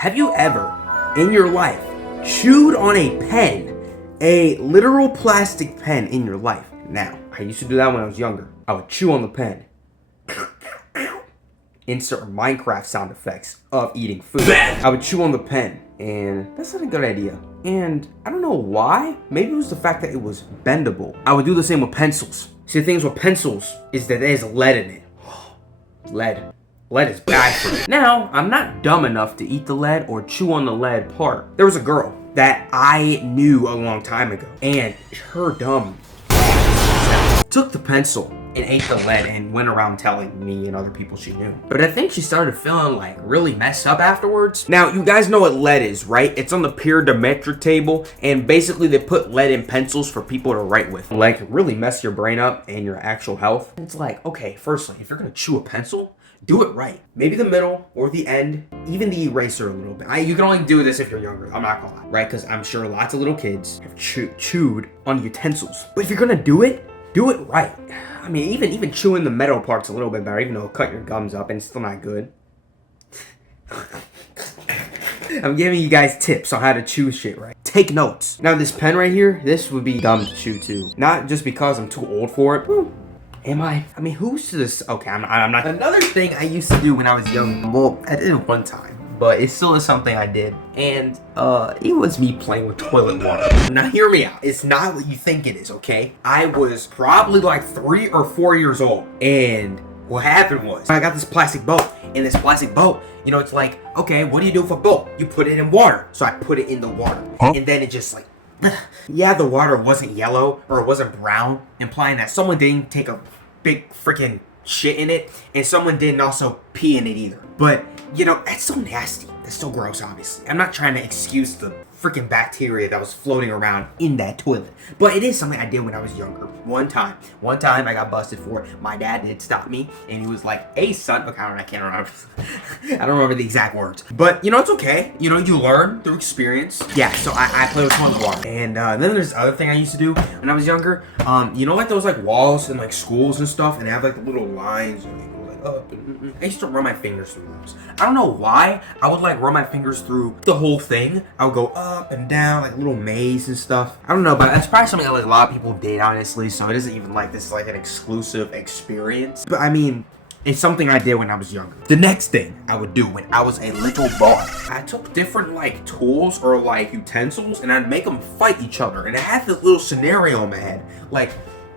Have you ever, in your life, chewed on a pen? A literal plastic pen in your life? Now, I used to do that when I was younger. I would chew on the pen. Insert Minecraft sound effects of eating food. I would chew on the pen, and that's not a good idea. And I don't know why. Maybe it was the fact that it was bendable. I would do the same with pencils. See, the things with pencils is that there's lead in it. Lead. Lead is bad for me. Now, I'm not dumb enough to eat the lead or chew on the lead part. There was a girl that I knew a long time ago, and her dumb took the pencil and ate the lead and went around telling me and other people she knew. But I think she started feeling like really messed up afterwards. Now, you guys know what lead is, right? It's on the periodic table, and basically they put lead in pencils for people to write with. Like, really mess your brain up and your actual health. It's like, okay, firstly, if you're gonna chew a pencil, do it right. Maybe the middle or the end, even the eraser a little bit. You can only do this if you're younger, I'm not gonna lie, right? Because I'm sure lots of little kids have chewed on utensils. But if you're gonna do it right. I mean, even chewing the metal part's a little bit better, even though it'll cut your gums up and it's still not good. I'm giving you guys tips on how to chew shit right. Take notes. Now this pen right here, this would be dumb to chew too. Not just because I'm too old for it. Am I? I mean, who's to this? Okay, I'm not. Another thing I used to do when I was young, well, I did it one time, but it still is something I did. And it was me playing with toilet water. Now hear me out. It's not what you think it is, okay? I was probably like 3 or 4 years old. And what happened was, I got this plastic boat. And this plastic boat, you know, it's like, okay, what do you do with a boat? You put it in water. So I put it in the water. And then it just like, yeah, the water wasn't yellow or it wasn't brown, implying that someone didn't take a big freaking shit in it, and someone didn't also pee in it either. But, you know, that's so nasty. That's so gross, obviously. I'm not trying to excuse the freaking bacteria that was floating around in that toilet. But it is something I did when I was younger. One time I got busted for it. My dad did stop me, and he was like, hey, son. Okay, I can't remember. I don't remember the exact words. But, you know, it's okay. You know, you learn through experience. Yeah, so I play with toilet water. And then there's the other thing I used to do when I was younger. You know, like those like walls in like schools and stuff, and they have like the little lines and up and I used to run my fingers through those. I don't know why. I would like run my fingers through the whole thing. I would go up and down like a little maze and stuff. I don't know, but that's probably something that like a lot of people did, honestly, so it isn't even like this is like an exclusive experience. But I mean, it's something I did when I was younger. The next thing I would do when I was a little boy, I took different like tools or like utensils and I'd make them fight each other. And I had this little scenario in my head. Like,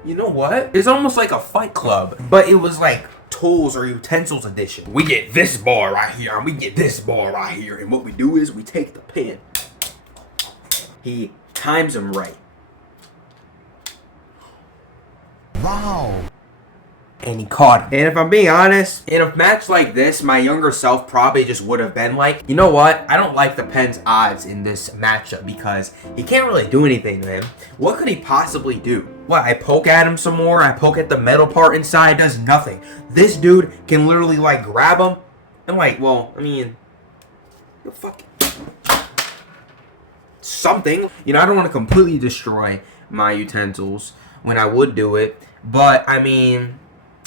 you know what? It's almost like a fight club, but it was like tools or utensils edition. We get this bar right here and we get this bar right here, and what we do is we take the pen, he times them right, wow, and he caught him. And if I'm being honest, in a match like this, my younger self probably just would have been like, you know what, I don't like the pen's odds in this matchup because he can't really do anything to him. What could he possibly do? What, I poke at him some more, I poke at the metal part inside, does nothing. This dude can literally like grab him. I'm like, well, I mean, you're fucking something. You know, I don't want to completely destroy my utensils when I would do it, but I mean,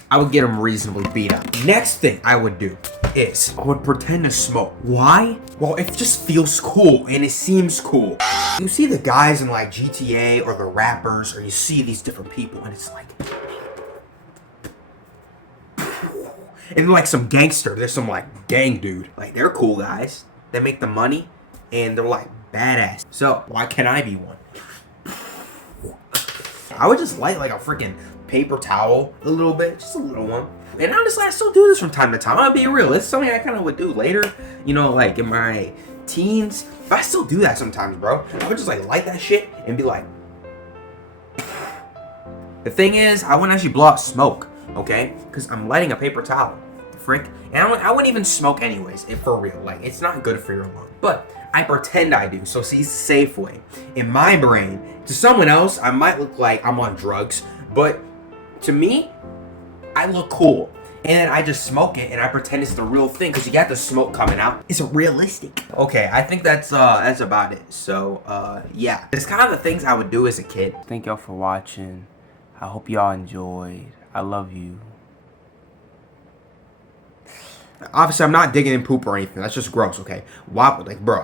I would get him reasonably beat up. Next thing I would do is I would pretend to smoke. Why? Well, it just feels cool and it seems cool. You see the guys in like GTA or the rappers, or you see these different people and it's like, and like some gangster, there's some like gang dude. Like they're cool guys. They make the money and they're like badass. So why can't I be one? I would just light like a freaking paper towel a little bit, just a little one. And honestly, I still do this from time to time. I'll be real, it's something I kind of would do later, you know, like in my teens. But I still do that sometimes, bro. I would just like light that shit and be like, the thing is, I wouldn't actually blow out smoke, okay? Because I'm lighting a paper towel, frick. And I wouldn't even smoke anyways, if for real. Like, it's not good for your lung. But I pretend I do, so see, it's the safe way. In my brain, to someone else, I might look like I'm on drugs, but to me, I look cool. And I just smoke it and I pretend it's the real thing because you got the smoke coming out. It's realistic. Okay, I think that's about it. So yeah. It's kind of the things I would do as a kid. Thank y'all for watching. I hope y'all enjoyed. I love you. Obviously, I'm not digging in poop or anything. That's just gross, okay? Why, like, bro.